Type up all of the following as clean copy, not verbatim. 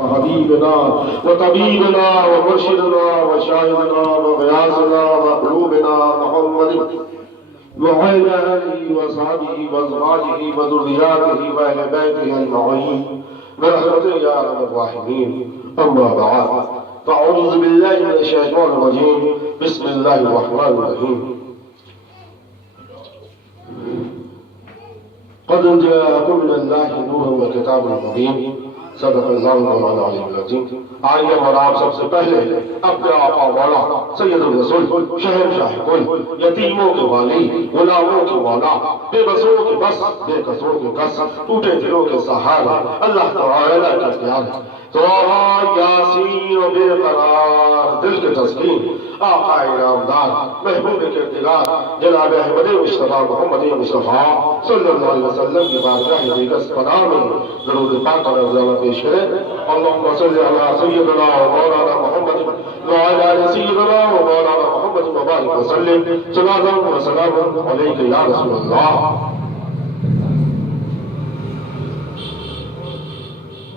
وحبيبنا وطبيبنا ومرشدنا وشاهدنا وغياثنا وقلوبنا محمد وعلى آله وصحبه وأزواجه وذرياته وأهل بيته أجمعين برحمتك يا أرحم الراحمين. أما بعد فأعوذ بالله من الشيطان الرجيم. بسم الله الرحمن الرحيم. قد جاءكم من الله نور وكتاب مبين. صدق اللہ مولانا علی العظیم. آئیے اور آپ سب سے پہلے اپنے آقا مولا سید الرسول شہنشاہ کل یتیموں کے والی غلاموں کے مولا بے بسوں کے بس بے قصوں کے قص ٹوٹے دلوں کے سہارا اللہ تعالی کا پیار تو یاسین و بے قرار دل کے تسکین آقا انعامدار محبوب کردگار جناب احمد مصطفیٰ محمد مصطفیٰ صلی اللہ علیہ وسلم کی بارگاہ دیگس پناہ میں درود پاک اور افضل پیش کریں. اللہم صلی علی سیدنا و مولانا محمد وعلی آل سیدنا و مولانا محمد مبارک وسلم. صلاۃ و سلام علیک یا رسول اللہ.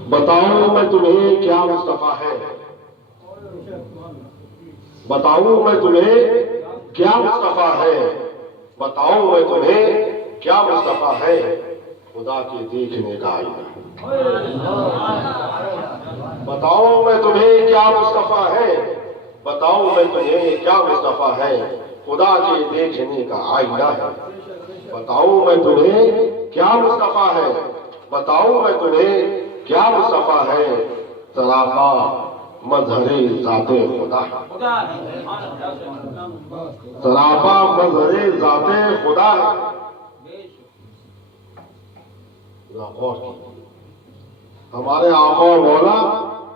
بتاؤں میں تمہیں کیا مصطفیٰ ہے, بتاؤں میں تمہیں کیا مصطفیٰ ہے, بتاؤں میں تمہیں کیا مصطفیٰ ہے, خدا کے دیکھنے کا آئینہ. بتاؤں میں تمہیں کیا مصطفیٰ ہے, بتاؤں میں تمہیں کیا مصطفیٰ ہے, خدا کے دیکھنے کا آئینہ ہے. بتاؤں میں تمہیں کیا مصطفیٰ ہے, بتاؤں میں تمہیں کیا مصطفیٰ ہے, سراپا مظہر ذات خدا, سراپا مظہر ذات خدا ہے. ہمارے آقا مولا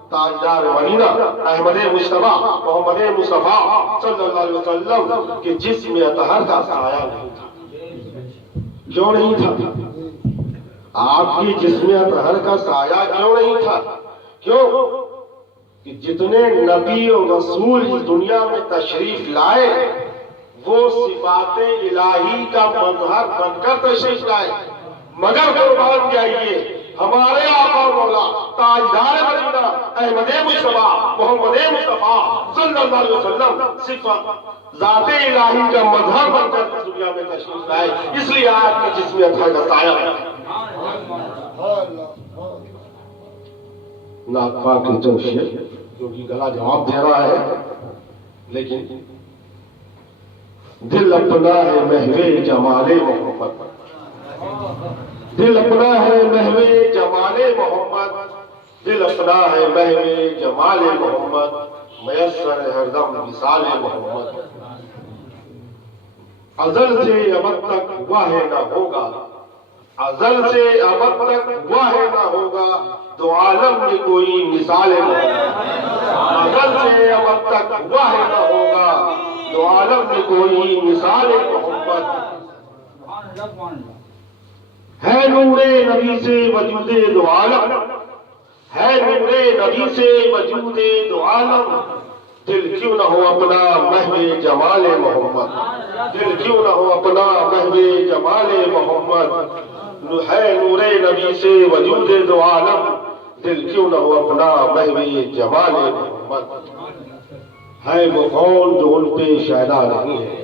تاجدار مدینہ احمد مصطفیٰ محمد مصطفیٰ صلی اللہ علیہ وسلم کے جسم اطہر کا سایہ نہیں تھا. کیوں نہیں تھا؟ آپ کی جسم اطہر کا سایہ کیوں نہیں تھا؟ کیوں کہ جتنے نبی و رسول اس دنیا میں تشریف لائے وہ صفات الہی کا مظہر بن کر تشریف لائے. مگر قربان جائیے ہمارے آقا مولا تاجدار مدینہ احمد مصطفیٰ محمد مصطفیٰ صلی اللہ علیہ وسلم صفات ذات الہی کا مظہر بن کر اس دنیا میں تشریف لائے. اس لیے آپ کی جسم اطہر کا سایہ ہے. ناقا کی جمشید کیونکہ گلا جواب دے رہا ہے, لیکن دل اپنا ہے محو جمال محمد, دل اپنا ہے محو جمال محمد, دل اپنا ہے محو جمال محمد, میسر ہردم مثال محمد. ازل سے ابد تک واہ نہ ہوگا, ازل سے ابد تک واہ نہ ہوگا دو عالم میں کوئی مثال محمد. ازل سے ابد تک واہ نہ ہوگا دو عالم میں کوئی مثال محمد. ہے نور نبی سے وجود دو عالم, ہے نور نبی سے وجود دو عالم, دل کیوں نہ ہو اپنا محو جمال محمد, دل کیوں نہ ہو اپنا محو جمال محمد. ہے نور نبی سے وجود دو عالم, دل کیوں نہ ہو اپنا محو جمال محمد. ہے وہ کون جو ان پہ شہدا نہیں ہے,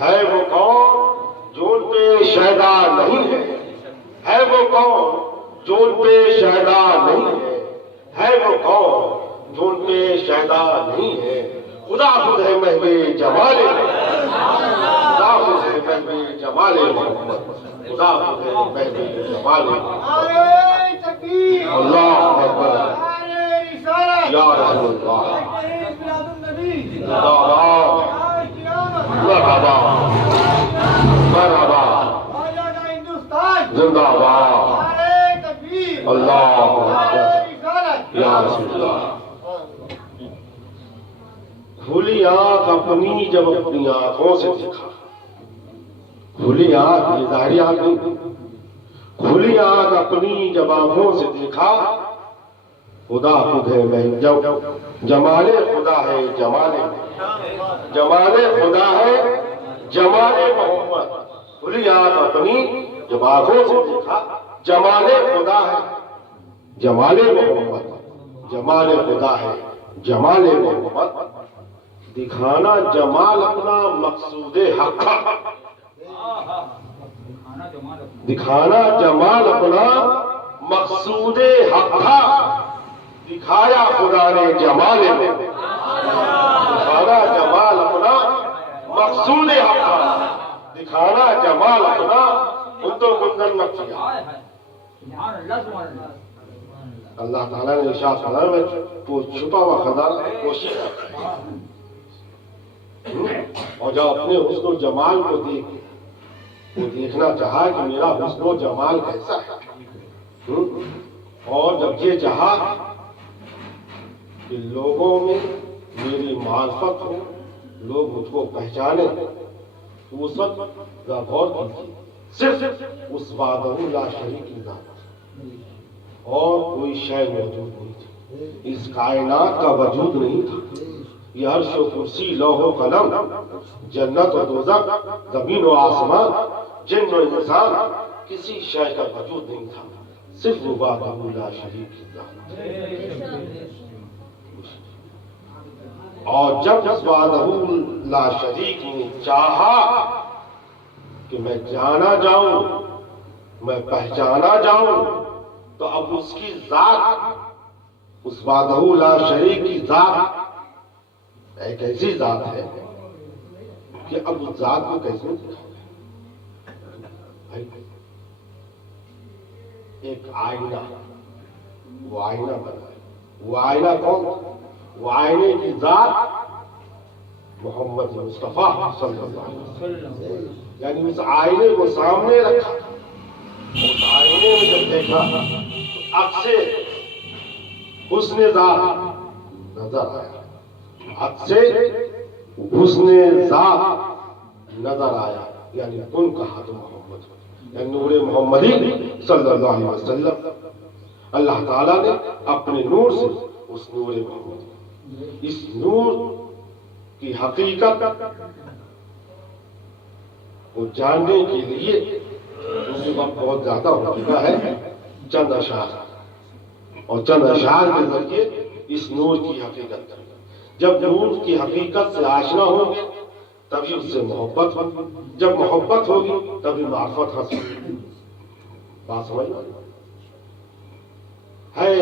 ہے وہ کون جو ان پہ شہدا نہیں ہے, ہے وہ کون جو ان پہ شہدا نہیں ہے, ہے وہ کون جو ان پہ شہدا نہیں ہے. خدا خود ہے محو جمال محمد, خدا خود ہے محو جمال محمد, خدا خود ہے محو جمال محمد. اللہ اکبر یا رسول اللہ. مرحبا مرحبا زندہ باد. اللہ اکبر یا رسول اللہ. کھلی آنکھ اپنی جب اپنی آنکھوں سے دیکھا, کھلی آنکھ یہ ظاہری آنکھ نہیں, کھلی آنکھ اپنی جب آنکھوں سے دیکھا خدا خود ہے میں جمال خدا ہے جمال, جمال خدا ہے جمال محمد. کھلی آنکھ اپنی جب آنکھوں سے دیکھا جمال خدا ہے جمال محمد. جمال خدا ہے جمال محمد، دکھانا جمال اپنا مقصود حق تھا، دکھانا جمال اپنا مقصود حق تھا، دکھایا خدا نے جمال میں، دکھانا جمال اپنا مقصود حق تھا، دکھانا جمال اپنا تو گندن مت کیا۔ اللہ تعالیٰ نے ارشاد فرمایا میں وہ چھپا ہوا خزانہ کوشش اور جب اپنے حسن و جمال کو وہ دیکھنا چاہا کہ میرا حسن و جمال کیسا ہے، اور جب یہ چاہا کہ لوگوں میں میری معرفت ہو، لوگ مجھ کو پہچانے، اس وقت غور کیجیے صرف اس وحدہ لا شریک کی ذات اور کوئی شے موجود نہیں تھی، اس کائنات کا وجود نہیں تھا، یہ عرش و کرسی لوح و قلم جنت و دوزخ زمین و آسمان جن و انسان کسی شے کا وجود نہیں تھا، صرف وہ وحدہ لا شریک کی ذات۔ اور جب اس وحدہ لا شریک نے چاہا کہ میں جانا جاؤں، میں پہچانا جاؤں، تو اب اس کی ذات، اس وحدہ لا شریک کی ذات ایک ایسی ذات ہے کہ اب اس ذات کو کیسے دکھاؤں؟ ایک آئینہ، وہ آئینہ بنا ہے، وہ آئینہ کون؟ وہ آئینے کی ذات محمد مصطفیٰ صلی اللہ علیہ وسلم، یعنی اس آئینے کو سامنے رکھا، اس آئینے میں جب دیکھا تو عکس حسن ذات نظر آیا، عکس حسن ذات نظر آیا، یعنی کن کہا تو محمد، یعنی نور محمدی صلی اللہ علیہ وسلم، اللہ تعالیٰ نے اپنے نور سے اس نور محمد، اس نور کی حقیقت کو جاننے کے لیے کیونکہ وقت بہت زیادہ ہو چکا ہے، چند اشعار اور چند اشعار کے ذریعے اس نور کی حقیقت، جب نور کی حقیقت سے آشنا ہوں گے تبھی اس سے محبت ہوگی، جب محبت ہوگی تبھی معرفت حاصل ہوگی۔ بات سمجھ ہے؟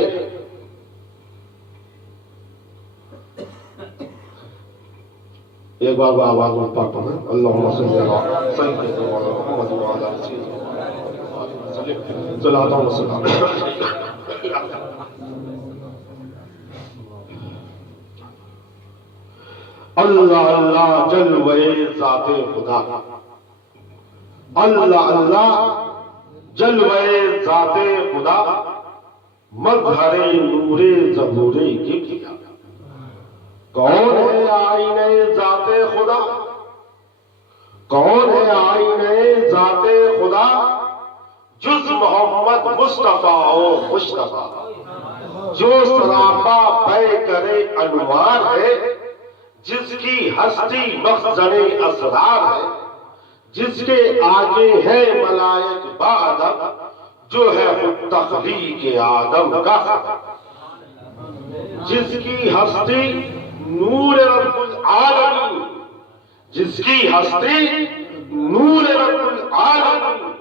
ایک بار آواز میں پاک پڑھیں، اللہم صلی اللہ سیدنا محمد وعلی سیدنا صلاۃ و سلام۔ اللہ اللہ جلوے ذات خدا، اللہ اللہ جلوے ذات خدا، مظہر نور ظہور کی کیا، کون ہے آئینے ذات خدا، کون ہے آئینے ذات خدا، جز محمد مصطفیٰ و مشتبہ، جو سراپا پے کرے انوار ہے، جس کی ہستی مخزن اسرار ہے، جس کے آگے ہے ملائک بادم، جو ہے خود تخلیق آدم کا، جس کی ہستی نور رب العالمین، جس کی ہستی نور رب العالمین،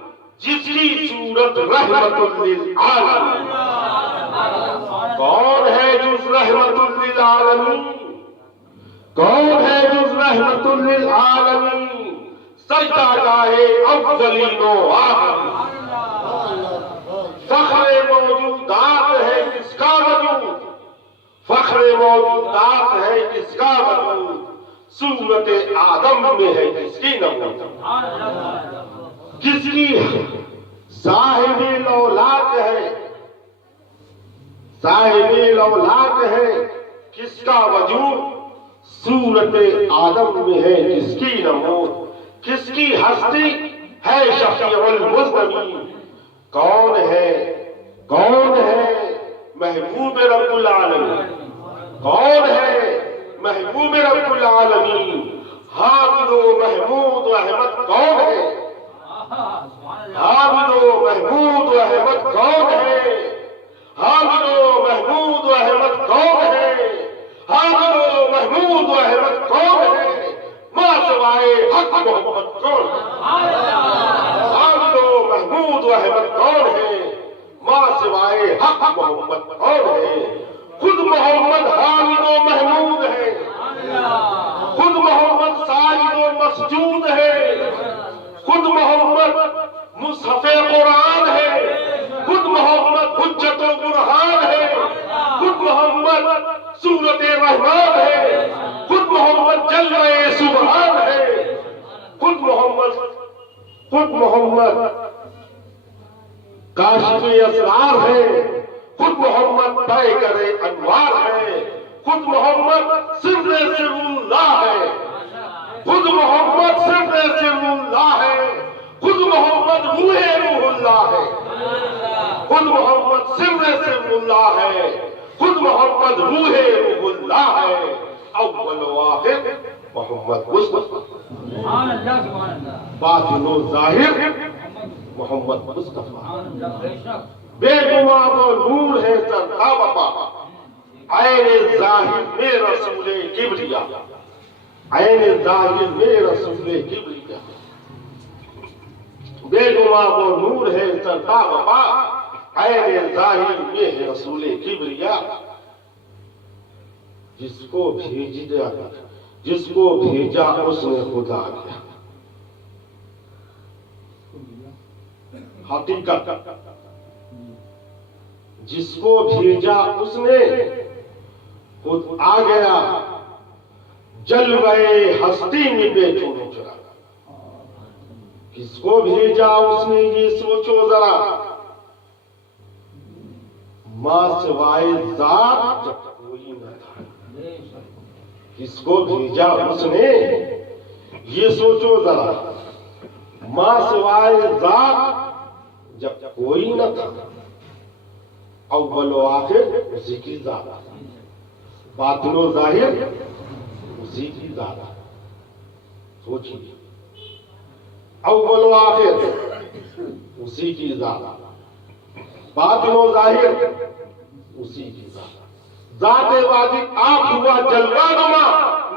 جس کی صورت رحمت للعالمین۔ کون ہے جز رحمت للعالمین؟ کون ہے جز رحمت للعالمین؟ سجدہ گاہے افضلین و آخرین، فخر موجودات ہے جس کا وجود، فخر موجودات ہے جس کا وجود، صورت آدم میں ہے جس کی نبوت، جس کی صاحب لولاک ہے، صاحب لولاک ہے، کس کا وجود صورت آدم میں ہے جس کی نمود، کس کی ہستی ہے شفیع المذنبین۔ کون ہے محبوب رب العالمین، کون ہے محبوب رب العالمین؟ حامد و محمود و احمد کون ہے؟ حامد و محمود و احمد کون ہے؟ حامد و محمود و احمد محمد کون ہے؟ خالد و محمود و احمد کون ہے؟ ماں سوائے حق محمد کون ہے؟ خود محمد حامد و محمود ہے، خود محمد ساجد و مسجود ہے، خود محمد مصحف قرآن ہے، خود محمد حجت و برہان ہے، خود محمد سورت رحمان ہے، خود محمد جلوہ سبحان ہے، خود محمد کاشف اسرار ہے، خود محمد طے کرے انوار ہے، خود محمد سر اللہ ہے، خود محمد سر اللہ ہے، خود محمد روح اللہ ہے، خود محمد سر اللہ ہے، خود محمد روح اللہ ہے، اول و آخر محمد مصطفیٰ، باطن و ظاہر محمد مصطفیٰ، بے گماں و نور ہے سرتاب پا، عین ظاہر میں رسول کبریا، عین ظاہر میں رسول کبریا، بے گماں و نور ہے سرتاب پا، عین ظاہر میں رسول کبریا، جس کو بھیجا اس نے خدا کیا، حقیقت جس کو بھیجا اس نے خود آ گیا، جلوہ ہستی میں بے چون و چرا، کس کو بھیجا اس نے یہ سوچو ذرا، ماں سوائے ذات جب کوئی نہ تھا، کس کو بھیجا اس نے یہ سوچو ذرا، ماں سوائے ذات جب کوئی نہ تھا، اول و آخر اسی کی ذات، باطن و ظاہر اسی کی ذات، سوچیے اول و آخر اسی کی ذات، باطن و ظاہر اسی کی ذات، ذات واجب آپ ہوا جلوہ نما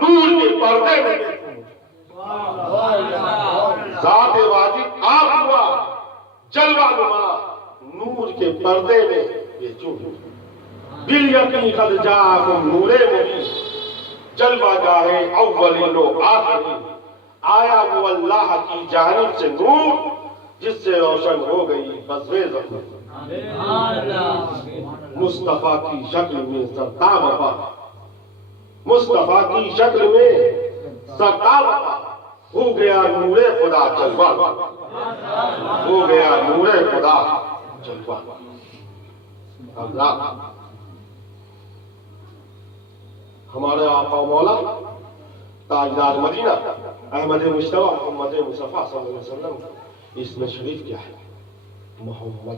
نور کے پردے میں، ذات واجب آپ ہوا جلوہ نما نور کے پردے میں، یہ چون بالیقین قد جاءکم نور مبین، جلوہ گاہ اولین و آخرین، آیا وہ اللہ کی جانب سے نور جس سے روشن ہو گئی بزمِ زمین، مصطفیٰ کی شکل میں سرتاب پا، مصطفیٰ کی شکل میں سرتاب پا، ہو گیا نور خدا جلوہ، ہو گیا نور خدا جلوہ۔ اللہ ہمارے آقا و مولا تاجدار مدینہ احمد مجتبیٰ محمد مصطفیٰ صلی اللہ علیہ وسلم، اس میں شریف کیا ہے؟ محمد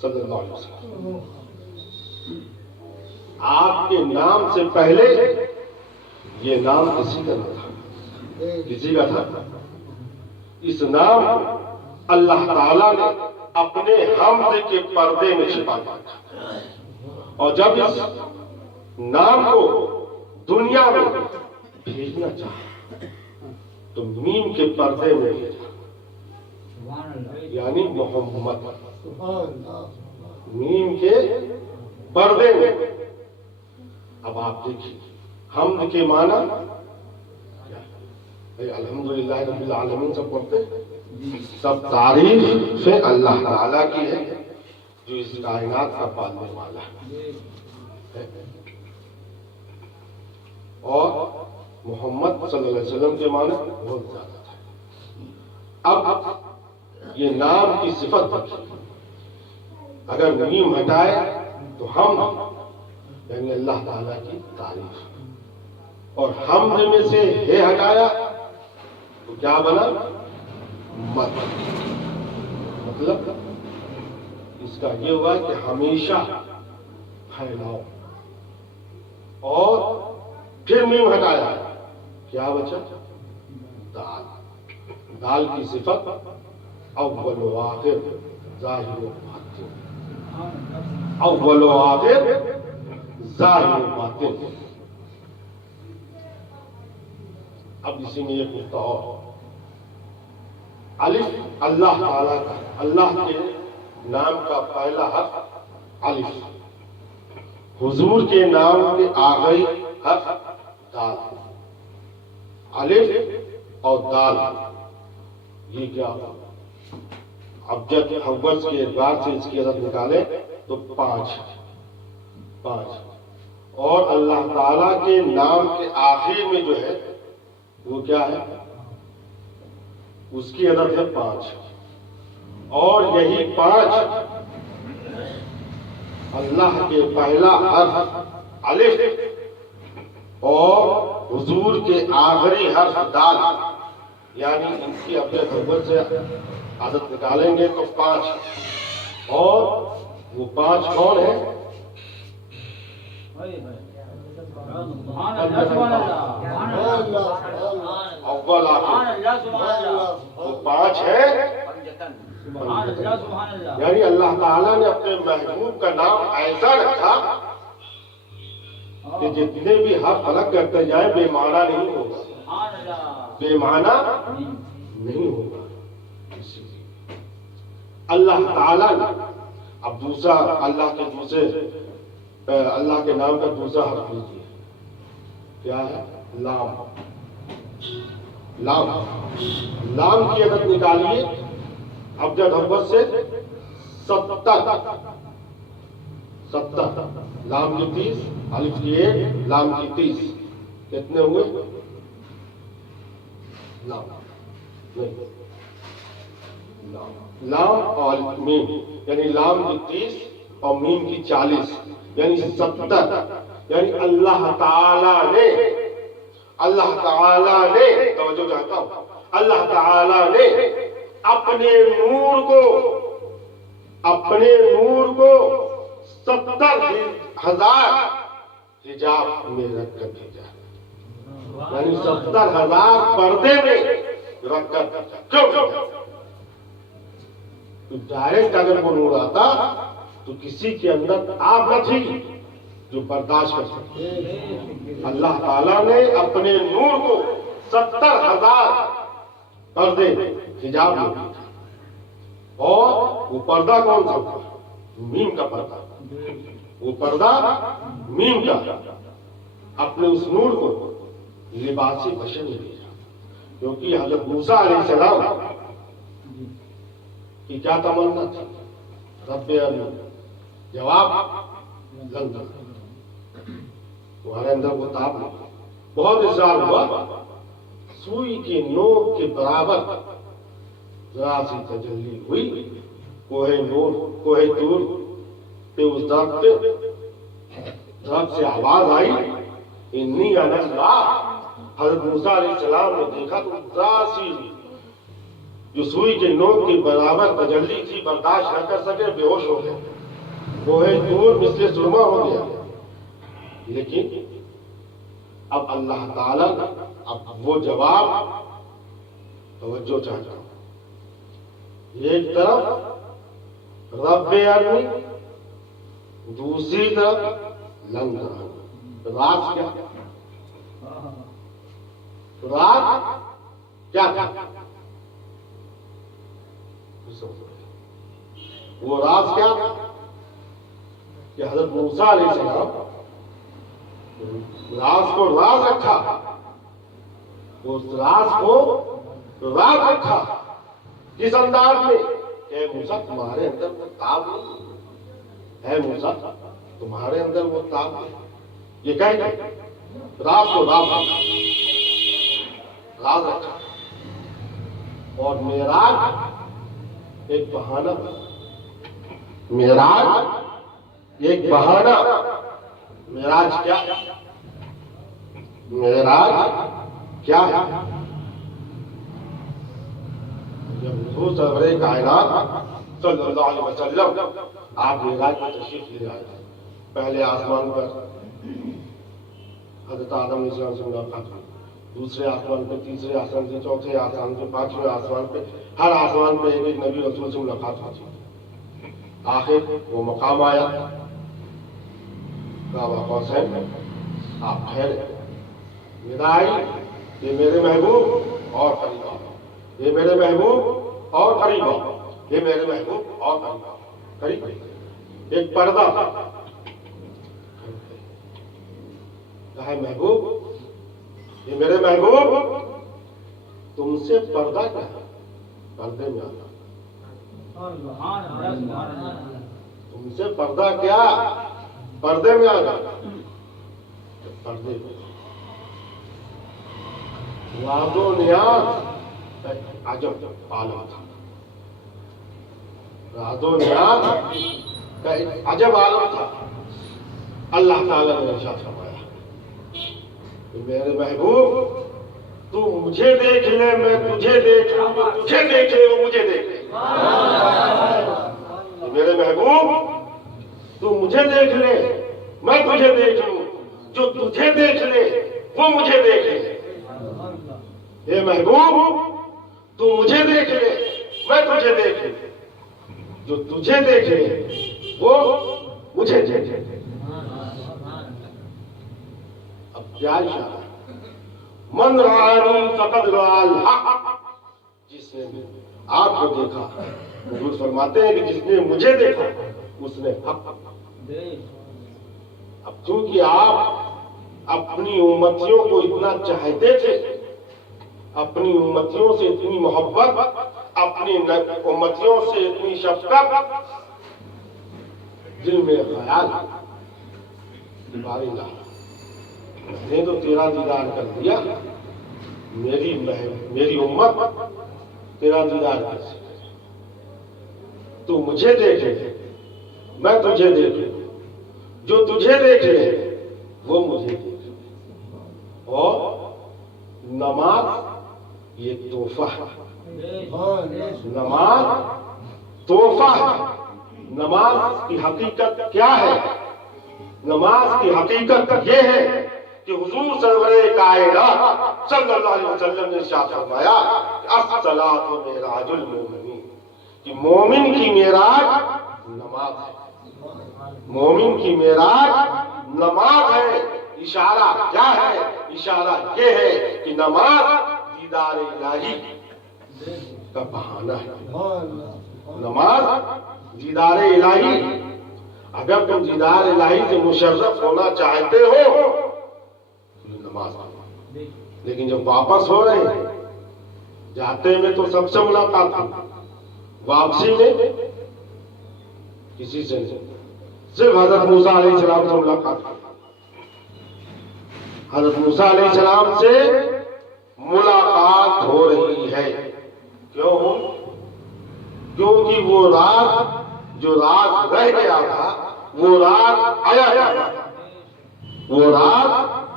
صلی اللہ علیہ وسلم۔ آپ کے نام سے پہلے یہ نام کسی کا نہ تھا، کسی کا تھا؟ اس نام کو اللہ تعالیٰ نے اپنے حمد کے پردے میں چھپا دیا، اور جب اس نام کو دنیا میں بھیجنا چاہا تو میم کے پردے میں بھیجا، یعنی محمد، میم کے پردے میں۔ اب آپ دیکھیے حمد کے معنی الحمدللہ رب العالمین سب پڑھتے، سب تعریف اللہ تعالیٰ کی ہے جو اس کائنات کا پالنے والا ہے، اور محمد صلی اللہ علیہ وسلم کے معنی بہت زیادہ تھا۔ اب یہ نام کی صفت رکھی، اگر میم ہٹائے تو ہم یعنی اللہ تعالیٰ کی تعریف، اور حمد میں سے ہے ہٹایا تو کیا بنا؟ مطلب اس کا یہ ہوا کہ ہمیشہ پھیلاؤ، اور پھر میم ہٹایا کیا بچا؟ دال، دال کی صفت اول و آخر ظاہر و باطن، اول و آخر ظاہر و باطن۔ اب اسی میں یہ نقطہ اور الف اللہ تعالیٰ کا، اللہ کے نام کا پہلا حرف الف، حضور کے نام کے آخری حرف دال، الف اور دال، یہ کیا؟ اب جب حوض کے اعتبار سے اس کی عدد نکالے تو پانچ، اور اللہ تعالیٰ کے نام کے آخر میں جو ہے وہ کیا ہے؟ اس کی عدد ہے پانچ، اور یہی پانچ اللہ کے پہلا حرف الف اور حضور کے آخری حرف دال، یعنی ان کی ابجد حوض سے عدد نکالیں گے تو پانچ، اور وہ پانچ کون ہیں؟ اول آخر وہ پانچ ہے، یعنی اللہ تعالیٰ نے اپنے محبوب کا نام ایسا رکھا کہ جتنے بھی حرف الگ کرتے جائیں بے معنی نہیں ہوگا، بے معنی نہیں ہوگا۔ اللہ تعالیٰ نے اب دوسرا اللہ کے نام کا دوسرا حرف لیجیے، کیا ہے؟ لام، لام کی عدد نکالیے ابجد حوض سے 70، لام کی 30، الف کی 1، لام کی 30، کتنے ہوئے؟ لام اور میم، یعنی لام کی 30 اور میم کی 40، یعنی 70، یعنی اللہ تعالیٰ نے توجہ چاہتا ہوں، اللہ تعالیٰ نے اپنے نور کو 70,000 حجاب میں رکھ کر بھیجا، یعنی 70,000 پردے میں رکھ کر۔ کیوں؟ ڈائریکٹ اگر وہ نور آتا تو کسی کے اندر آپ نہ تھی جو برداشت کر سکتے۔ اللہ تعالیٰ نے اپنے نور کو 70,000 پردے حجاب میں بھیجا، اور وہ پردہ کون سا تھا؟ میم کا پردہ، وہ پردہ میم کا، اپنے اس نور کو لباس بشر میں بھیجا، کیونکہ حضرت موسیٰ علیہ السلام کی کیا تمنا تھی؟ رب ارنی، جواب لن ترانی، تمہارے اندر وہ تاب نہیں، بہت اصرار ہوا، سوئی کی نوک کے برابر ذرا سی تجلی ہوئی، کوہ طور پہ اس درخت سے آواز آئی، انی انا اللہ۔ حضرت موسیٰ علیہ السلام نے دیکھا تو ذرا سی جو سوئی کے نوک کے برابر تجلی تھی برداشت نہ کر سکے، بے ہوش ہو گئے، کوہ طور مثل سرما ہو گیا۔ لیکن اب اللہ تعالیٰ اب وہ جواب، توجہ چاہتا ہوں، ایک طرف رب ارنی، دوسری طرف لن ترانی۔ راز کیا تھا؟ وہ راز کیا تھا کہ حضرت موسیٰ علیہ السلام راز کو راز رکھا، اس راز کو راز رکھا کس انداز میں؟ اے موسیٰ تمہارے اندر وہ تاب نہیں، اے موسیٰ تمہارے اندر وہ تاب نہیں، یہ کہہ کہ راز کو راز رکھا۔ اور معراج ایک بہانہ، معراج ایک بہانہ، معراج کیا ہے؟ جب حضور سرور کائنات صلی اللہ علیہ وسلم آپ معراج میں تشریف لے آئے تھے، پہلے آسمان پر حضرت آدم علیہ السلام سے ملاقات ہوئی، دوسرے آسمان پہ، تیسرے آسمان سے، چوتھے آسمان پہ، پانچویں آسمان پہ، ہر آسمان پہ ایک نبی رسول سے ملاقات ہوتی، آخر وہ مقام آیا کعبہ قوسین، آپ ٹھہرے، ندائی یہ میرے محبوب اور قریب آؤ، یہ میرے محبوب اور قریب آؤ، یہ میرے محبوب اور قریب آؤ، قریب ایک پردہ ہے محبوب، یہ میرے محبوب تم سے پردہ کیا ہے؟ پردے میں آنا، تم سے پردہ کیا؟ پردے میں آنا، پردے میں راز و نیاز عجب عالم تھا، راز و نیاز کا ایک عجب عالم تھا۔ اللہ تعالیٰ نے ارشاد فرمایا کہ میرے محبوب تو مجھے دیکھ لے، میں تجھے دیکھ لوں، تجھے دیکھ لے وہ مجھے دیکھ لے۔ میرے محبوب تو مجھے دیکھ لے، میں تجھے دیکھ لوں، جو تجھے دیکھ لے وہ مجھے دیکھ لے۔ اے محبوب تو مجھے دیکھ لے، میں تجھے دیکھ لوں، جو تجھے دیکھ لے وہ مجھے دیکھ لے۔ اب کیا اشارہ؟ من رآنی فقد رأى الحق، جس نے آپ کو دیکھا، حضور فرماتے ہیں کہ جس نے مجھے دیکھا اس نے حق۔ اب چونکہ آپ اپنی امتیوں کو اتنا چاہتے تھے، اپنی امتیوں سے اتنی محبت، اپنی امتیوں سے اتنی شفقت، دل میں خیال باری لایا، میں نے تو تیرا دیدار کر دیا، میری امت تیرا دیدار کر سکے، تو مجھے دیکھے میں تجھے دیکھے، جو تجھے دیکھے وہ مجھے دیکھے۔ اور نماز یہ تحفہ ہے، نماز تحفہ ہے۔ نماز کی حقیقت کیا ہے؟ نماز کی حقیقت یہ ہے کہ حضور سرور کائنات صلی اللہ علیہ وسلم نے ارشاد فرمایا الصلاۃ معراج المومنین، کہ مومن کی معراج نماز ہے، مومن کی معراج نماز ہے۔ اشارہ کیا ہے؟ اشارہ یہ ہے کہ نماز دیدار الہی کا بہانہ ہے، نماز دیدار الہی۔ اگر تم دیدار الہی سے مشرف ہونا چاہتے ہو نماز پڑھو، لیکن جب واپس ہو رہے ہیں، جاتے میں تو سب سے ملاقات ہوئی، واپسی میں کسی سے نہیں، صرف حضرت موسیٰ علیہ السلام سے ملاقات ہوئی۔ حضرت موسیٰ علیہ السلام سے ملاقات ہو رہی ہے، کیوں؟ کیونکہ وہ رات جو رات رہ گیا تھا وہ رات آیا ہے، وہ رات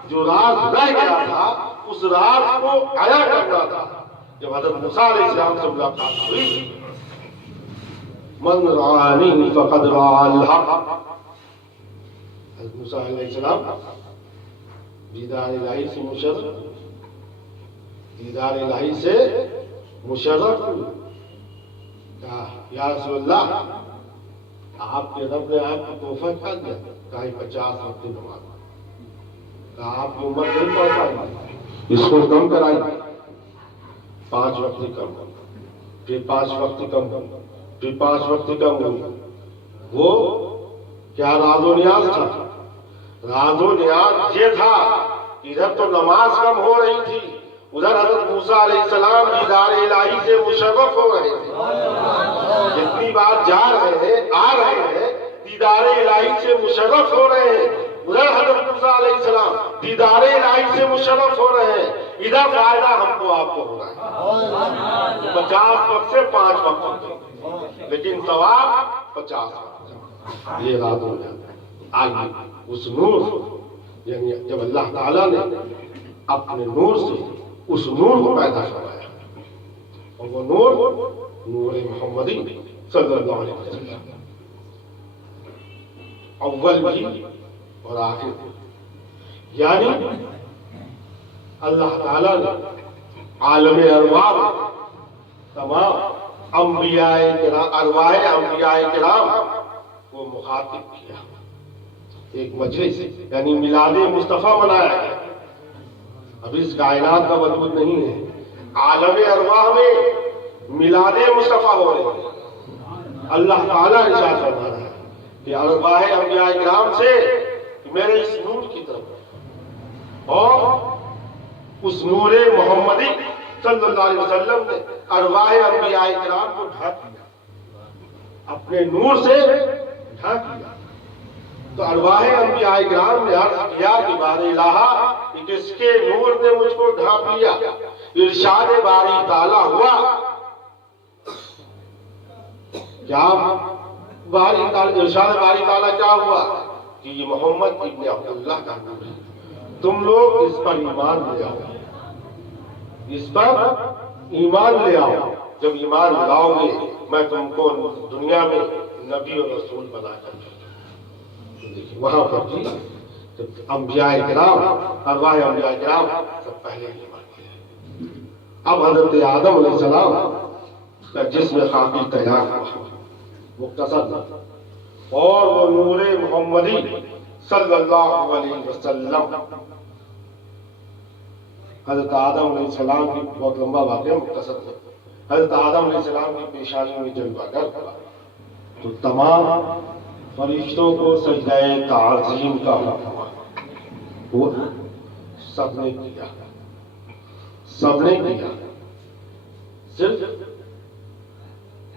جو رات رہ گیا تھا اس رات کو آیا کرنا تھا۔ جب حضرت موسیٰ علیہ السلام سے ملاقات ہوئی، من رآنی فقد رأى الحق، حضرت موسیٰ علیہ السلام دیدار الہی سے مشرف، دیدار الہی سے مشرف کہا یا رسول اللہ آپ کے رب نے آپ کو تحفہ کیا دیا؟ کہا 50 وقت نماز۔ کہا آپ کی امت نہیں پڑھ پائی، اس کو کم کرائی، 5 وقت کم، پھر 5 وقت کم، پھر 5 وقت کم ہوئی۔ وہ کیا راز و نیاز تھا؟ راز و نیاز یہ تھا کہ ادھر تو نماز کم ہو رہی تھی، ادھر حضرت موسیٰ علیہ السلام دیدار الہی سے مشرف ہو رہے تھے۔ جتنی بار جا رہے ہیں، آ رہے ہیں، دیدار الہی سے مشرف ہو رہے ہیں، ادھر حضرت موسیٰ علیہ السلام دیدار الہی سے مشرف ہو رہے ہیں، ادھر فائدہ ہم کو آپ کو ہو رہا ہے۔ 50 وقت سے 5 وقت، لیکن ثواب 50 وقت۔ یہ راز ہو جاتا ہے۔ آئیے اس نور، یعنی جب اللہ تعالیٰ نے اپنے نور سے اس نور کو پیدا فرمایا، اور وہ نور محمدی صلی اللہ علیہ وسلم، اول بھی اور آخر بھی، یعنی اللہ تعالیٰ نے عالم ارواح میں تمام انبیاء کرام، ارواح انبیاء کرام کو مخاطب کیا، ایک مجلس یعنی میلاد مصطفیٰ منایا گیا۔ اب اس کائنات کا وجود نہیں ہے. عالم ارواح میں میلاد مصطفیٰ ہو رہے ہیں. اللہ تعالیٰ ارشاد فرما رہا ہے کہ ارواح انبیاء کرام سے میرے اس نور کی طرف، اور اس نور محمدی صلی اللہ علیہ وسلم نے ارواح انبیاء کرام کو ڈھانپ لیا، اپنے نور سے ڈھانپ لیا. تو ارواح انبیاء کرام نے عرض کیا کہ بار الہ کس کے نور نے مجھ کو ڈھانپ لیا؟ ارشاد باری تعالیٰ ہوا کیا؟ ارشاد باری تعالیٰ کیا ہوا کہ یہ محمد ابن عبداللہ کا نور ہے، تم لوگ اس پر ایمان لے آؤ، اس پر ایمان لے آؤ. جب ایمان لاؤ گے میں تم کو دنیا میں نبی اور رسول بنا کر دوں. وہاں پر جی انبیاء کرام، ارواح انبیاء کرام سب پہلے ایمان لے. اب حضرت آدم علیہ السلام کا جسم خاکی تیار ہوا مختصر، اور وہ نور محمدی صلی اللہ علیہ وسلم. حضرت آدم علیہ السلام کی بہت لمبا واقعہ مختصر ہے. حضرت آدم علیہ السلام کی پیشانی میں جلوہ گر ہوا تو تمام فرشتوں کو سجدہ تعظیم کا حکم ہوا. وہ سب نے کیا، سب نے کیا، صرف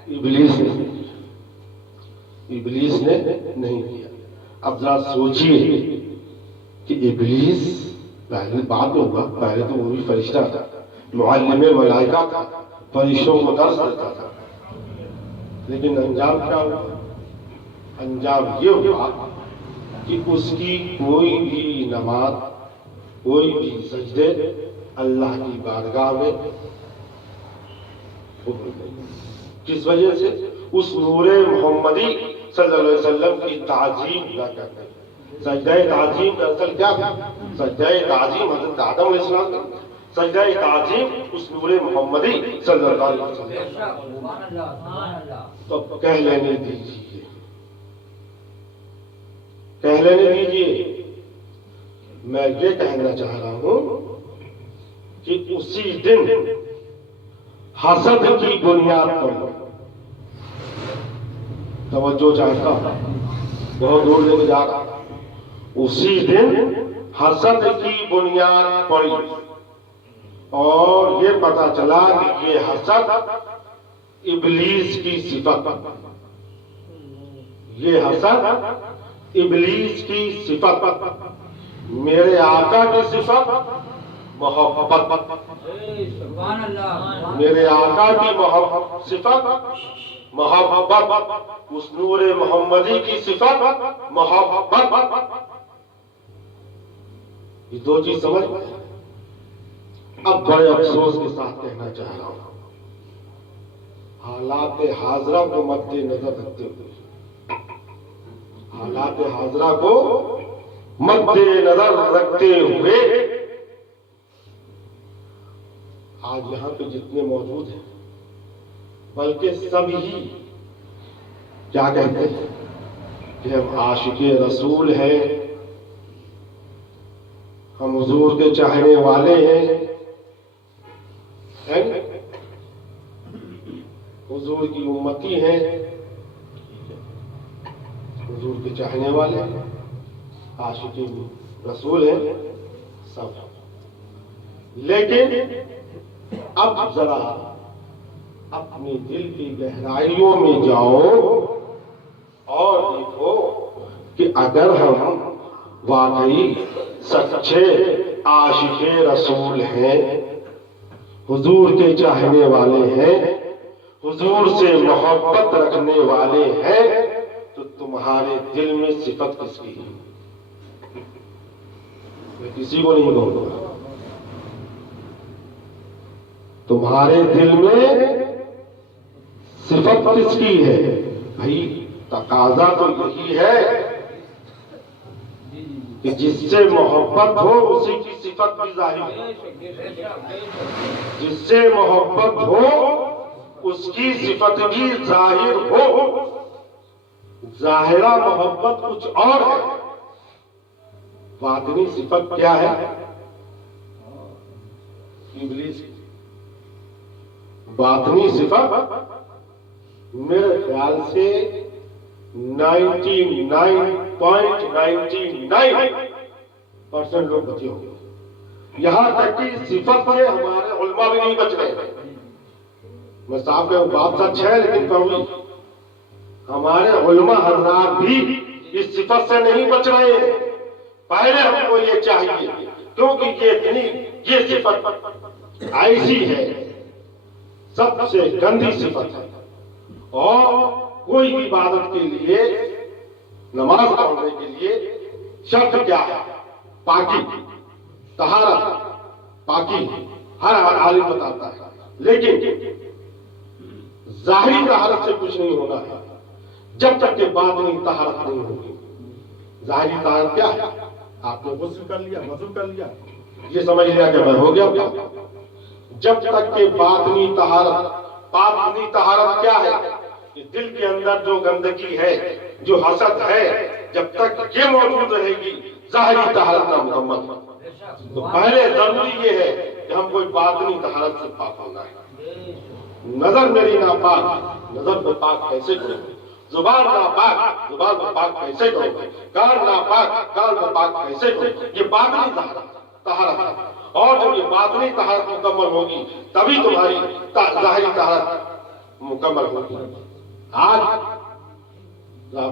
ابلیس نے نہیں کیا. اب ذرا سوچئے کہ ابلیس پہلے بعد میں ہوگا، پہلے تو وہ بھی فرشتہ تھا، معلم ملائکہ تھا، فرشتوں کو درس دیتا تھا، لیکن انجام کیا ہوا؟ انجام یہ ہوا کہ اس کی کوئی بھی نماز، کوئی بھی سجدے اللہ کی بارگاہ میں قبول نہیں. کس وجہ سے؟ اس نور محمدی صلی اللہ علیہ وسلم کی تعظیم نہ کرتے. سجدہ تعظیم کا اصل کیا تھا؟ سجدہ تعظیم حضرت آدم علیہ السلام کا، سجدہ تعظیم اس نور محمدی صلی اللہ علیہ وسلم. تو کہہ لینے دیجیے، کہہ لینے دیجیے. میں یہ کہنا چاہ رہا ہوں کہ اسی دن حسد کی بنیاد پر، توجہ چاہتا بہت دور لے کے جا رہا، اسی دن حسد کی بنیاد پڑی اور یہ پتا چلا کہ یہ حسد ابلیس کی صفت، یہ حسد ابلیس کی صفت. میرے آقا کی صفت محبت، میرے آقا کی صفت محبت، اس نور محمدی کی صفت محبت. یہ دو چیز سمجھ میں. اب بڑے افسوس کے ساتھ کہنا چاہ رہا ہوں، حالات حاضرہ کو مد نظر رکھتے ہوئے، حالات حاضرہ کو مد نظر رکھتے ہوئے آج یہاں پہ جتنے موجود ہیں، بلکہ سب ہی کیا کہتے ہیں کہ ہم عاشق رسول ہیں، ہم حضور کے چاہنے والے ہیں، حضور کی امتی ہیں، حضور کے چاہنے والے ہیں، عاشق رسول ہیں سب. لیکن اب ذرا اپنے دل کی گہرائیوں میں جاؤ اور دیکھو کہ اگر ہم واقعی سچے عاشق رسول ہیں، حضور کے چاہنے والے ہیں، حضور سے محبت رکھنے والے ہیں، تو تمہارے دل میں صفت کس کی ہے؟ میں کسی کو نہیں کہوں گا. تمہارے دل میں صفت کس کی ہے؟ بھائی تقاضا تو یہی ہے کہ جس سے محبت ہو اسی کی صفت بھی ظاہر ہو، جس سے محبت ہو اس کی صفت بھی ظاہر ہو. ظاہرہ محبت کچھ اور ہے، باطنی صفت کیا ہے؟ ابلیس کی باطنی صفت میرے خیال سے 99.99% لوگ بچے ہوں گے. یہاں تک کہ صفت سے ہمارے علماء بھی نہیں بچ رہے. میں صاحب کہ بات سچ ہے لیکن کہوں ہمارے علماء حضرات بھی اس صفت سے نہیں بچ رہے ہیں. پہلے ہم کو یہ چاہیے کیونکہ یہ صفت ایسی ہے سب سے گندی صفت ہے. اور کوئی عبادت کے لیے نماز پڑھنے کے لیے شرط کیا ہے؟ پاکی، طہارت، پاکی ہر عالم بتاتا ہے. لیکن ظاہری طہارت سے کچھ نہیں ہونا ہے جب تک کہ باطنی طہارت نہیں ہوگی. ظاہری طہارت کیا ہے؟ آپ نے غسل کر لیا، وضو کر لیا، یہ سمجھ لیا کہ میں ہو گیا. جب تک کہ باطنی طہارت کیا ہے؟ کہ دل کے اندر جو گندگی ہے، جو حسد ہے، جب تک یہ موجود رہے گی ظاہری طہارت نہ مکمل. تو پہلے ضروری یہ ہے کہ ہم کوئی باطنی طہارت سے پاک ہونا ہے. نظر میری ناپاک، نظر کو پاک کیسے کروں گے؟ زبان ناپاک، زبان کو پاک کیسے کروں گے؟ کان ناپاک، کان کو پاک کیسے کروں گے؟ یہ باطنی طہارت ہے. اور جب یہ باطنی طہارت مکمل ہوگی تبھی تمہاری ظاہری طہارت مکمل ہوگی. آج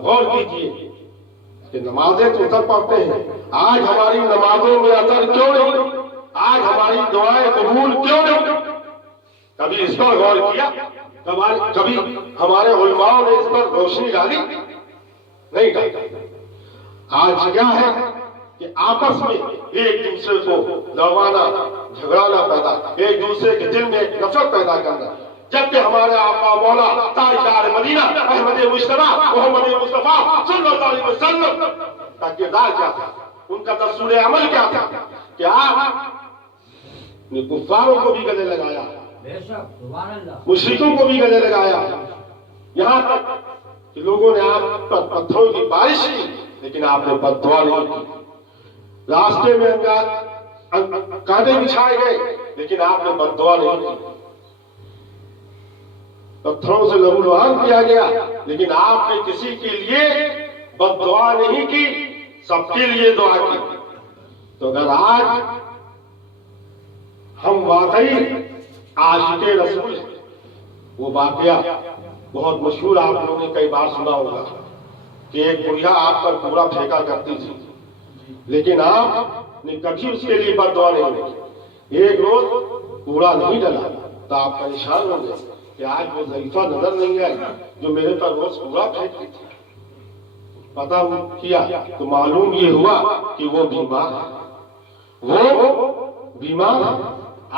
غور کیجیے کہ نمازیں تو سب پڑھتے ہیں، آج ہماری نمازوں میں اثر کیوں نہیں؟ آج ہماری دعائیں قبول کیوں نہیں؟ کبھی اس پر غور کیا؟ کبھی ہمارے علماء نے اس پر روشنی ڈالی؟ نہیں ڈالی. آج کیا ہے کہ آپس میں ایک دوسرے کو لڑوانا، جھگڑانا پیدا، ایک دوسرے کے دل میں ایک نفرت پیدا کرنا. جبکہ ہمارے آقا مولا تاجدار مدینہ احمد مجتبی محمد مصطفیٰ صلی اللہ علیہ وسلم کا کردار کیا تھا؟ ان کا دستور عمل کیا تھا؟ کہ آپ نے کفاروں کو بھی گلے لگایا، مشرکوں کو بھی گلے لگایا، یہاں تک کہ لوگوں نے آپ پر پتھروں کی بارش کی لیکن آپ نے بد دعا نہیں کی. راستے میں کانٹے بچھائے گئے لیکن آپ نے بد دعا نہیں کی. پتھروں سے لہو لہان کیا گیا لیکن آپ نے کسی کے لیے بد دعا نہیں کی، سب کے لیے دعا کی. تو اگر آج ہم واقعی عاشق رسول ہیں، وہ واقعہ بہت مشہور آپ لوگوں نے کئی بار سنا ہوگا کہ ایک بڑھیا آپ پر کوڑا پھینکا کرتی تھی لیکن آپ نے کبھی اس کے لیے بد دعا نہیں کی. ایک روز کوڑا نہیں ڈلا تو آپ پریشان ہو گئے کہ آج وہ ضعیفہ نظر نہیں آئی جو میرے پر روز کوڑا پھینکتی تھی. پتہ کیا تو معلوم یہ ہوا کہ وہ بیمار ہے.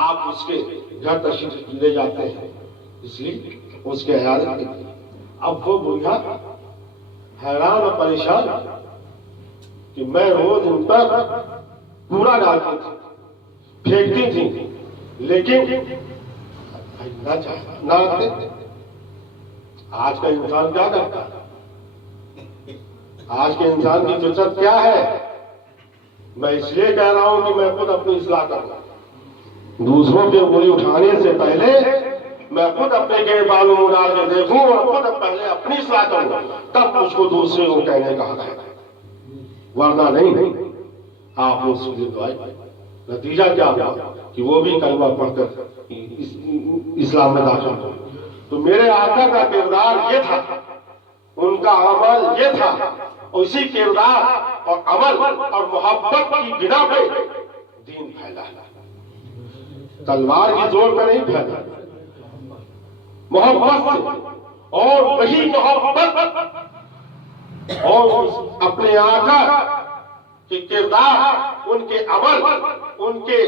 آپ اس کے گھر تشریف لے جاتے ہیں اس لیے اس کے عیادت کے لیے. اب وہ بڑھیا حیران اور پریشان کہ میں روز ان پر کوڑا ڈالتی تھی، پھینکتی تھی لیکن نہ آتے. آج کا انسان کیا کرتا ہے؟ آج کے انسان کی فطرت کیا ہے؟ میں اس لیے کہہ رہا ہوں کہ میں خود اپنی اصلاح کروں. دوسروں پہ انگلی اٹھانے سے پہلے میں خود اپنے گئے بالوں میں ڈال کے دیکھوں اور خود پہلے اپنی اصلاح کروں تب مجھ کو دوسرے کو کہنے کا حق ہے، ورنہ نہیں. آپ نے اس لیے دعائیں، نتیجہ کیا ہوا کہ وہ بھی کلمہ پڑھ کر اسلام میں داخل ہو. تو میرے آقا کا کردار یہ تھا، ان کا عمل یہ تھا، اسی کردار اور عمل اور محبت کی بنا پہ دین پھیلا. تلوار کی زور پہ نہیں پھیلا، محبت سے. اور وہی محبت اور اپنے آقا کے کردار، ان کے عمل، ان کے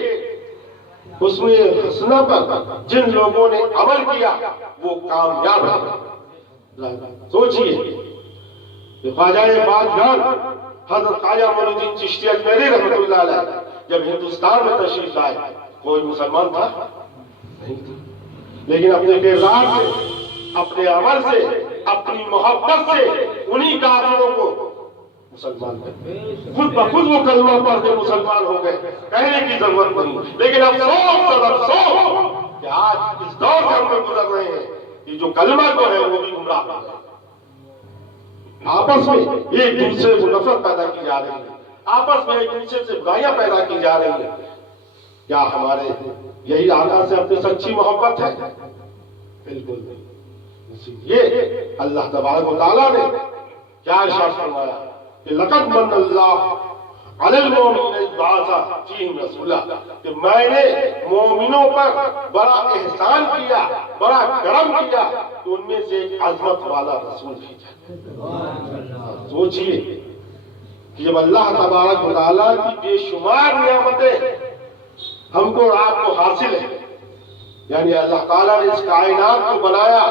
حسن حسنہ پر جن لوگوں نے عمل کیا وہ کامیاب ہے. سوچئے کہ خواجہ باجگان حضرت خواجہ معین الدین چشتی اجمیری رحمۃ اللہ علیہ جب ہندوستان میں تشریف لائے کوئی مسلمان تھا نہیں تھا، لیکن اپنے کردار سے، اپنے عمل سے، اپنی محبت سے انہی کافروں کو مسلمان بن خود بخود وہ کلمہ پڑھ کے مسلمان ہو گئے، کہنے کی ضرورت نہیں۔ لیکن افسوس کہ آج اس دور سے ہم لوگ گزر رہے ہیں کہ جو کلمہ کو ہے وہ بھی گمراہ ہو گئے، آپس میں ایک دوسرے کو نفرت پیدا کی جا رہی ہے، آپس میں ایک دوسرے سے برائیاں پیدا کی جا رہی ہیں۔ کیا ہمارے یہی آقا سے اپنی سچی محبت ہے؟ بالکل نہیں۔ اسی لیے اللہ تبارک و تعالیٰ نے کیا ارشاد فرمایا کہ لقد من اللہ علی المؤمنین اذ بعث فیہم رسولا، کہ میں نے مومنوں پر بڑا احسان کیا، بڑا کرم کیا کہ ان میں سے ایک عظمت والا رسول بھیجا۔ سوچئے کہ جب اللہ تبارک و تعالیٰ کی بے شمار نعمتیں ہم کو اور آپ کو حاصل ہے، یعنی اللہ تعالیٰ نے اس کائنات کو بنایا،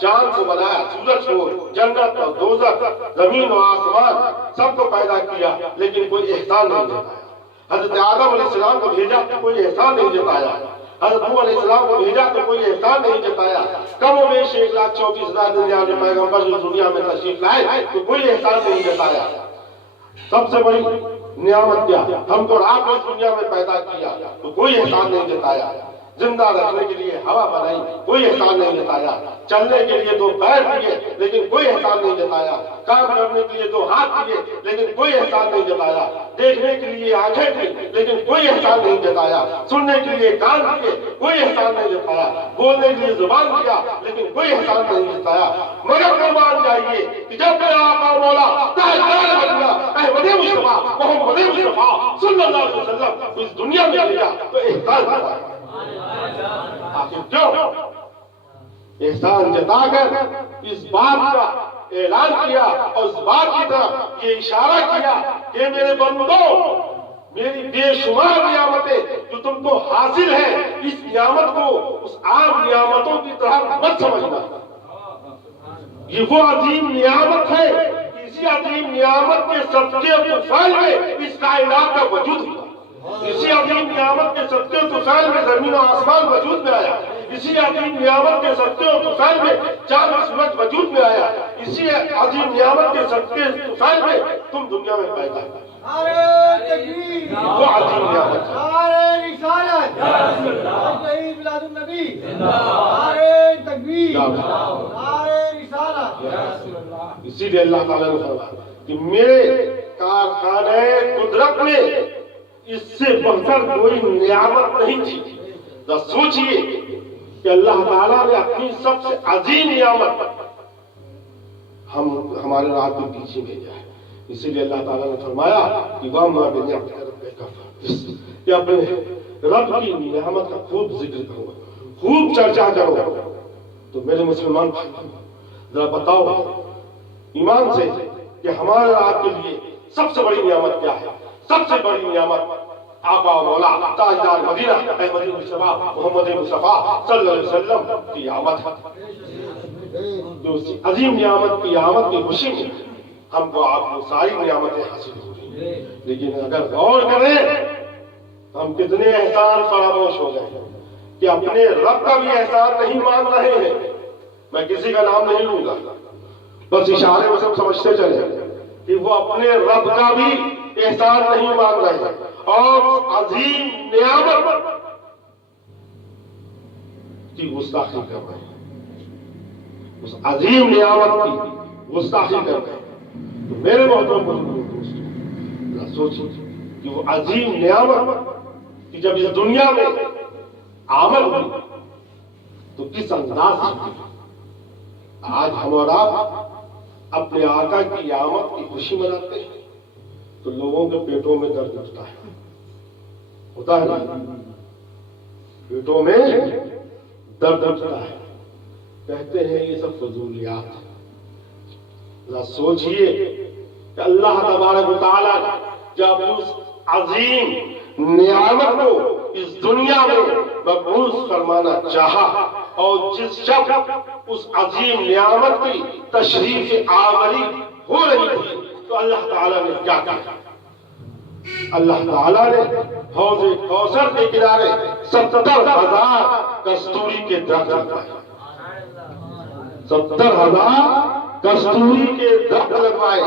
چاند کو بنایا، سورج کو، جنت اور دوزخ، زمین و آسمان سب کو پیدا کیا، لیکن کوئی احسان نہیں جتایا۔ حضرت آدم علیہ السلام کو بھیجا تو کوئی احسان نہیں جتایا، حضرت نوح علیہ السلام کو بھیجا تو کوئی احسان نہیں جتایا، کم و بیش 1,24,000 دنیا میں پیغمبر جو دنیا میں تشریف لائے تو کوئی احسان نہیں جتایا۔ سب سے بڑی نعمت کیا؟ ہم کو آپ کو اس دنیا میں پیدا کیا تو کوئی احسان نہیں جتایا۔ زندہ رکھنے کے لیے ہوا بنائی، کوئی احسان نہیں جتایا۔ چلنے کے لیے 2 پیر دیے، لیکن کوئی احسان نہیں جتایا۔ کام کرنے کے لیے 2 ہاتھ دیے، لیکن کوئی احسان نہیں جتایا۔ دیکھنے کے لیے آنکھیں دی، لیکن کوئی احسان نہیں جتایا۔ سننے کے لیے کان دیے، کوئی احسان نہیں جتایا۔ بولنے کے لیے زبان دیا، لیکن کوئی احسان نہیں جتایا۔ مگر قربان جائیے کہ جب میرا آقا مولا تاجدار بنیا احمد مصطفیٰ محمد مصطفیٰ صلی اللہ علیہ وسلم اس دنیا میں آیا تو احسان جتایا۔ آخر کیوں؟ احسان جتا کر اس بات کا اعلان کیا اور اس بات کی طرف یہ اشارہ کیا کہ میرے بندو، میری بے شمار نعمتیں جو تم کو حاصل ہے، اس نعمت کو اس عام نعمتوں کی طرح مت سمجھنا۔ یہ وہ عظیم نعمت ہے، اسی عظیم نعمت کے صدقے و فضل میں اس کائنات کا وجود ہوا، اسی عظیم نعمت کے صدقے و فضل میں زمین و آسمان وجود میں آیا، اسی عظیم نعمت کے صدقے و فضل میں چاند و سورج وجود میں آیا، اسی عظیم نعمت کے صدقے و فضل میں تم دنیا میں پیدا ہوئے۔ وہ عظیم نعمت اسی لیے اللہ تعالیٰ نے فرمایا کہ میرے کارخانے قدرت میں اس سے بڑھ کر کوئی نعمت نہیں تھی۔ سوچئے کہ اللہ تعالیٰ نے اپنی سب سے عظیم نعمت ہمارے رات کے پیچھے بھیجا ہے۔ اسی لیے اللہ تعالیٰ نے فرمایا کہ کہ اپنے رب کی نعمت کا خوب ذکر کرو، خوب چرچا کرو۔ تو میرے مسلمان بھائی ذرا بتاؤ ایمان سے کہ ہمارے آپ کے لیے سب سے بڑی نعمت کیا ہے؟ سب سے بڑی نعمت آقا و مولا تاجدار مدینہ احمد مصطفیٰ محمد مصطفیٰ صلی اللہ علیہ وسلم کی آمد ہے۔ جو عظیم نعمت کی آمد کی خوشی میں ہم کو آپ کو ساری نعمتیں حاصل ہو رہی ہیں، لیکن اگر غور کریں ہم کتنے احسان فراموش ہو گئے ہیں کہ اپنے رب کا بھی احسان نہیں مان رہے ہیں۔ میں کسی کا نام نہیں لوں گا، بس اشارے میں سب سمجھتے چلے کہ وہ اپنے رب کا بھی احسان نہیں مان رہے ہیں اور عظیم نعمت کی گستاخی کر رہے ہیں، اس عظیم نعمت کی گستاخی کر رہے ہیں۔ تو میرے محترم دوستو سوچیں کہ وہ عظیم نعمت کہ جب اس دنیا میں آمد ہوئی تو کس انداز سے ہوئی۔ آج ہم اور آپ اپنے آقا کی آمد کی خوشی مناتے ہیں تو لوگوں کے پیٹوں میں درد اٹھتا ہے، ہوتا ہے نا، پیٹوں میں درد اٹھتا ہے، کہتے ہیں یہ سب فضولیات ہیں۔ ذرا سوچئے کہ اللہ تبارک و تعالیٰ جب اس عظیم نعمت کو اس دنیا میں مبعوث فرمانا چاہا اور جس شخص اس عظیم نعمت کی تشریف آوری ہو رہی تھی تو اللہ تعالیٰ نے کیا کیا؟ اللہ تعالیٰ نے حوض کوثر کے کنارے 70,000 کستوری کے درخت لگوائے، 70,000 کستوری کے درخت لگوائے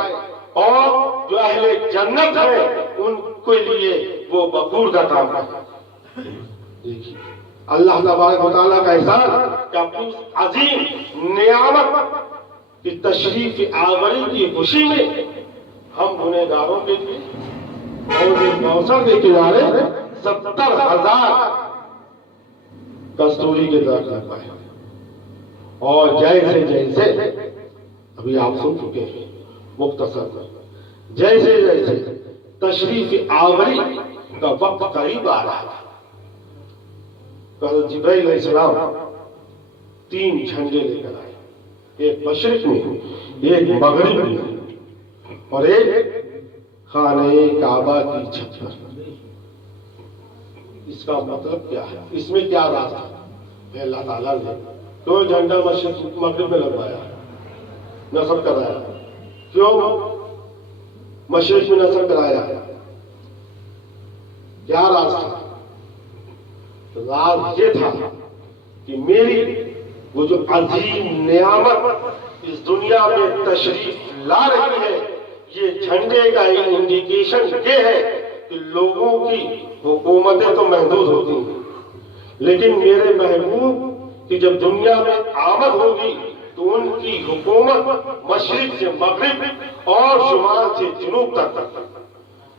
اور جو اہل جنت ہیں ان کے لیے وہ بخور کا کام ہے. دیکھیے اللہ تبارک و تعالیٰ کا احسان کہ اپنی عظیم نعمت کی تشریف آوری کی خوشی میں ہم گنہگاروں کے لیے حوض کوثر کے کنارے 70,000 کستوری کے درخت لگوائے. اور جیسے جیسے ابھی آپ سن چکے ہیں مختصر جیسے جیسے تشریف آوری کا وقت قریب آ رہا تھا، حضرت جبرائیل علیہ السلام 3 جھنڈے لے کر آئے، ایک مشرق میں، ایک مغرب میں اور ایک خانہ کعبہ کی چھت پر. اس کا مطلب کیا ہے؟ اس میں کیا راز ہے؟ اللہ تعالیٰ نے کیوں جھنڈا مشرق مغرب میں لگوایا، نصب کرایا؟ کیوں مشرق میں نصب کرایا؟ کیا راز تھا؟ راز یہ تھا کہ میری وہ جو عظیم نعمت اس دنیا میں تشریف لا رہی ہے، یہ جھنڈے کا انڈیکیشن یہ ہے کہ لوگوں کی حکومتیں تو محدود ہوتی ہیں، لیکن میرے محبوب کی جب دنیا میں آمد ہوگی تو ان کی حکومت مشرق سے مغرب اور شمال سے جنوب تک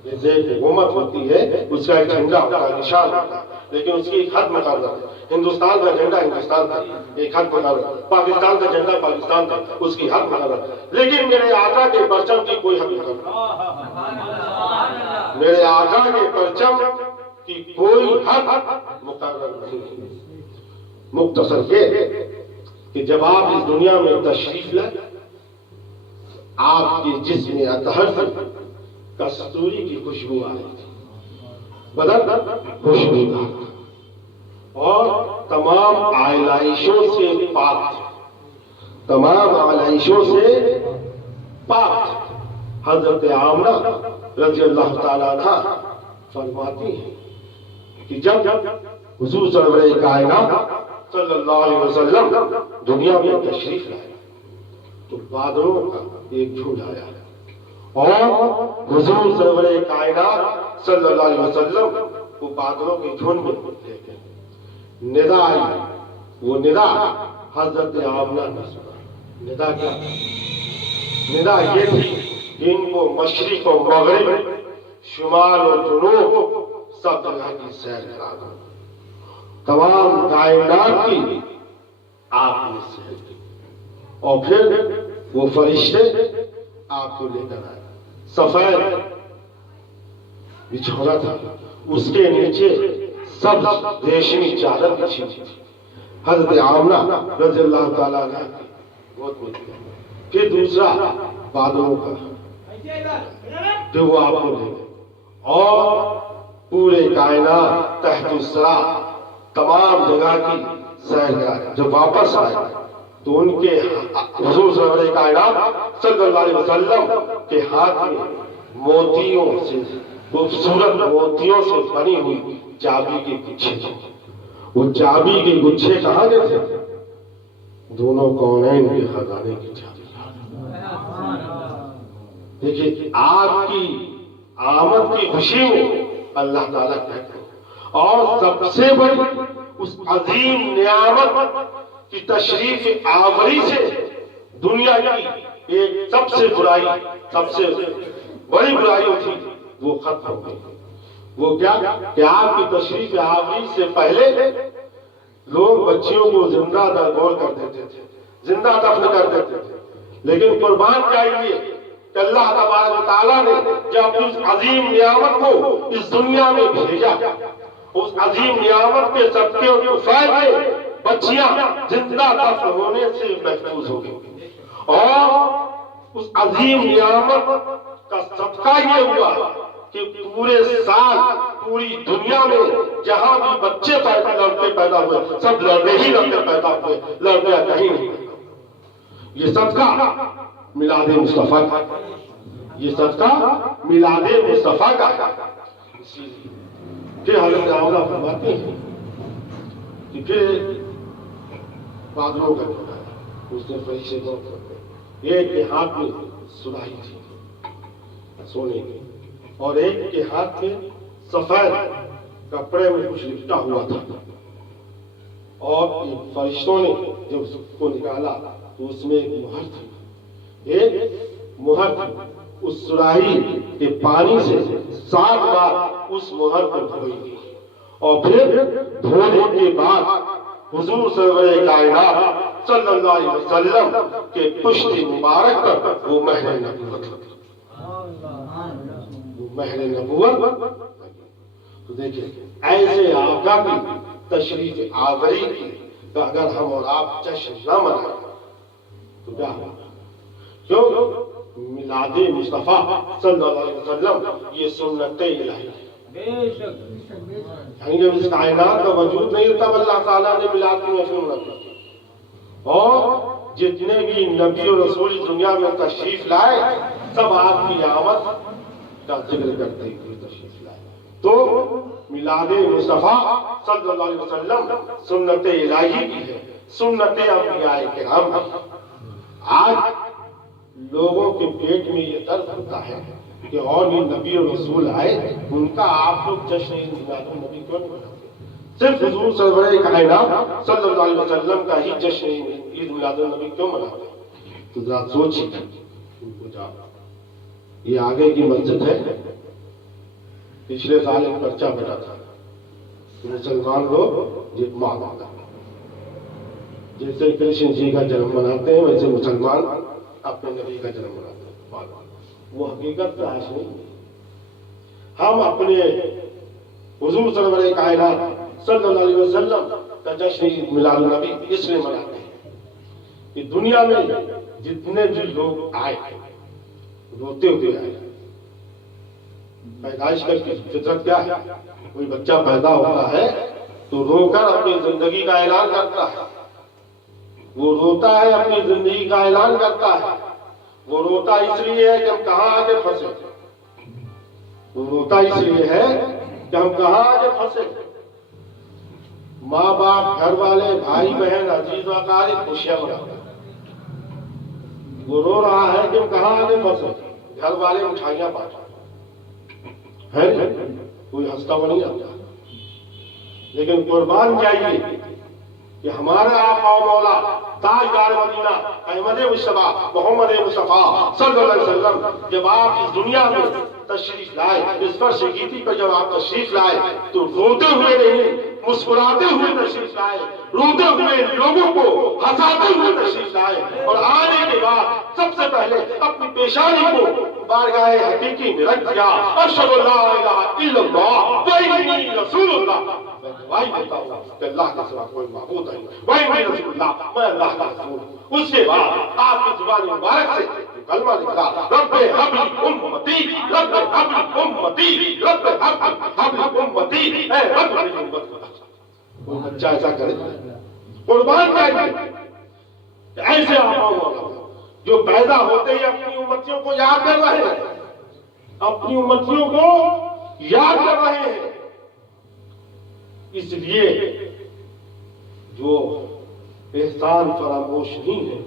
جیسے حکومت ہوتی ہے اس کا ایک جھنڈا ہوتا ہے، نشان ہوتا ہے، لیکن اس کی ایک حد مقرر ہے. ہندوستان کا جھنڈا ہندوستان کا ایک حد مقرر، پاکستان کا جھنڈا پاکستان کا اس کی حد مقرر، لیکن میرے آقا کے پرچم کی کوئی حد مقرر، میرے آقا کے پرچم کی کوئی حد مقرر نہیں. مختصر یہ کہ جب آپ اس دنیا میں تشریف لائیں آپ کے جسم اطہر سے کستوری کی خوشبو آ رہی تھی، بدن خوشبودار اور تمام آلائشوں سے پاک تھے، تمام آلائشوں سے پاک تھے. حضرت آمنہ رضی اللہ تعالیٰ عنہ فرماتی ہیں کہ جب حضور سرور کائنات صلی اللہ علیہ وسلم دنیا میں تشریف لائے تو بادلوں کا ایک جھنڈ آیا اور حضور سرور کائنات صلی اللہ علیہ وسلم وہ بادلوں کے جھنڈ میں لے گئے. ندا آئی، وہ ندا حضرت آمنہ نے سنا. ندا کیا؟ ندا یہ تھی کہ ان کو مشرق و مغرب، شمال و جنوب سب جگہ کی سیر کرا دو، تمام کائنات کی آپ نے سیر کی. اور پھر وہ فرشتے آپ کو لے کر آئے. سفید بچھونا تھا، اس کے نیچے سبز ریشمی چادر بچھی تھی. حضرت آمنہ رضی اللہ تعالیٰ عنہ بہت ملتی. پھر دوسرا بادلوں کا، پھر وہ آپ کو لے گئے اور پورے کائنات تحت الثرى تمام جگہ کی سیر کرائے. جب واپس آئے تو ان کے حضور سرور کائنات صلی اللہ علیہ وسلم کے ہاتھ میں موتیوں سے، خوبصورت موتیوں سے بنی ہوئی چابی کے گچھے تھے. وہ چابی کے گچھے کہاں گئے تھے؟ دونوں کونین کے خزانے کی چابی. دیکھیے آپ کی آمد کی خوشی میں اللہ تعالیٰ کہتے ہیں اور سب سے بڑی اس عظیم نعمت کی تشریف آوری سے دنیا کی ایک سب سے بڑی برائی تھی وہ ختم ہو گئی. وہ کیا کہ آپ کی تشریف آوری سے پہلے لوگ بچیوں کو زندہ درگور کر دیتے تھے، زندہ دفن کر دیتے تھے. لیکن قربان جائیے کہ اللہ تبارک و تعالیٰ نے جب اپنی اس عظیم نعمت کو اس دنیا میں بھیجا، اس عظیم نعمت کے صدقے اور فیض میں بچیاں زندہ دفن ہونے سے محفوظ ہو گئی. اور اس عظیم نعمت کا صدقہ یہ ہوا کہ پورے سال پوری دنیا میں جہاں بھی بچے لڑکے پیدا ہوئے سب لڑکے ہی لڑکے پیدا ہوئے، لڑکیاں کہیں نہیں. یہ صدقہ میلاد مصطفیٰ کا، یہ صدقہ میلاد مصطفیٰ کا. پھر حضرت آمنہ فرماتے ہیں کہ پھر بادلوں کا جھنڈا اس نے فرشتے کو ایک کے ہاتھ میں سلائی تھی، سونے کی، اور ایک کے ہاتھ میں سفید کپڑے میں کچھ لپٹا ہوا تھا، اور فرشتوں نے جب اس کو نکالا تو اس میں ایک مہر تھی، ایک مہر تھی۔ اس سراہی کے پانی سے 7 بار اس مہر کو دھوئی گئی، اور پھر دھونے کے بعد حضور سرور کائنات صلی اللہ علیہ وسلم کے پشت مبارک پر وہ مہر نبوت لگی، وہ مہر نبوت۔ تو دیکھیں ایسے آقا کی تشریف آوری کی کہ اگر ہم اور آپ جشن نہ منائیں تو کیا ہوگا؟ کیوں؟ میلاد مصطفیٰ صلی اللہ علیہ وسلم یہ سنت الہی ہے، یعنی جب اس کائنات کا وجود نہیں ہوتا اللہ تعالیٰ نے میلاد کی محفل منعقد کی، اور جتنے بھی نبی اور رسول دنیا میں تشریف لائے سب آپ کی آمد کا ذکر کرتے ہوئے تشریف لائے۔ تو میلاد مصطفیٰ صلی اللہ علیہ وسلم سنت الہی کی ہے، سنت انبیاء کرام کی۔ آج لوگوں کے پیٹ میں یہ درد ہوتا ہے کہ اور بھی نبی اور رسول آئے، ان کا آپ لوگ جشن میلاد النبی کیوں نہیں مناتے؟ صرف حضور سرور کائنات صلی اللہ علیہ وسلم کا ہی جشن عید میلاد النبی کیوں مناتے؟ تو ذرا سوچیے، ان کو جاؤ، یہ آگے کی مسجد ہے، پچھلے سال ایک پرچہ بنا تھا، مسلمان لوگ جتما مانگا، جیسے کرشن جی کا جنم مناتے ہیں ویسے مسلمان اپنے نبی کا جنم مناتے ہیں، وہ حقیقت تلاش نہیں۔ ہم اپنے حضور سرور کائنات صلی اللہ علیہ وسلم کا جشن میلاد النبی اس لیے مناتے ہیں کہ دنیا میں جتنے بھی لوگ آئے روتے ہوئے آئے۔ پیدائش کا فطرت کیا ہے؟ کوئی بچہ پیدا ہوتا ہے تو رو کر اپنی زندگی کا اعلان کرتا ہے، وہ روتا ہے اپنی زندگی کا اعلان کرتا ہے، وہ روتا اس لیے ہے کہ ہم کہاں آگے پھنسے، وہ روتا اس لیے ہے کہ ہم کہاں آگے پھنسے۔ ماں باپ، گھر والے، بھائی بہن، عزیز و اقارب خوشیاں مناتے ہیں، وہ رو رہا ہے کہ ہم کہاں آگے پھنسے، گھر والے مٹھائیاں بانٹا ہے، کوئی ہنستا وہ نہیں آتا۔ لیکن قربان جائیے کہ ہمارا آقا و مولا تاجدار مدینہ احمد مصطفیٰ محمد مصطفیٰ صلی اللہ علیہ وسلم جب آپ اس دنیا میں تشریف لائے، اس فرش گیتی پر جب آپ تشریف لائے تو روتے ہوئے نہیں، مسکراتے ہوئے تشریف لائے، روتے ہوئے لوگوں کو ہنساتے ہوئے تشریف لائے، اور آنے کے بعد سب سے پہلے اپنی پیشانی کو بارگاہ حقیقی میں رکھ دیا، اشہد ان لا الہ الا اللہ وانی رسول اللہ، میں گواہی دیتا ہوں کہ اللہ کے سوا کوئی معبود نہیں، وانی رسول اللہ، میں اللہ کا رسول ہوں۔ اس کے بعد آپ کی زبان مبارک سے کلمہ نکلا، رب حب لی امتی، رب حب لی امتی، رب حب لی امتی، اے رب میری امت کو بچا۔ وہ بچہ ایسا کرے قربان جائے، ایسے آقا مولا جو پیدا ہوتے ہی اپنی امتیوں کو یاد کر رہے ہیں، اپنی امتیوں کو یاد کر رہے ہیں۔ اس لیے جو احسان فراموش نہیں ہے،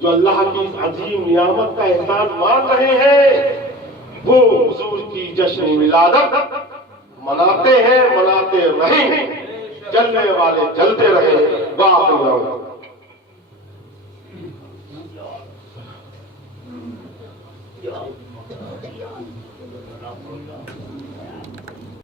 جو اللہ کی اس عظیم نعمت کا احسان مان رہے ہیں، وہ حضور کی جشن ولادت مناتے ہیں، مناتے رہیں، جلنے والے جلتے رہیں۔ واہ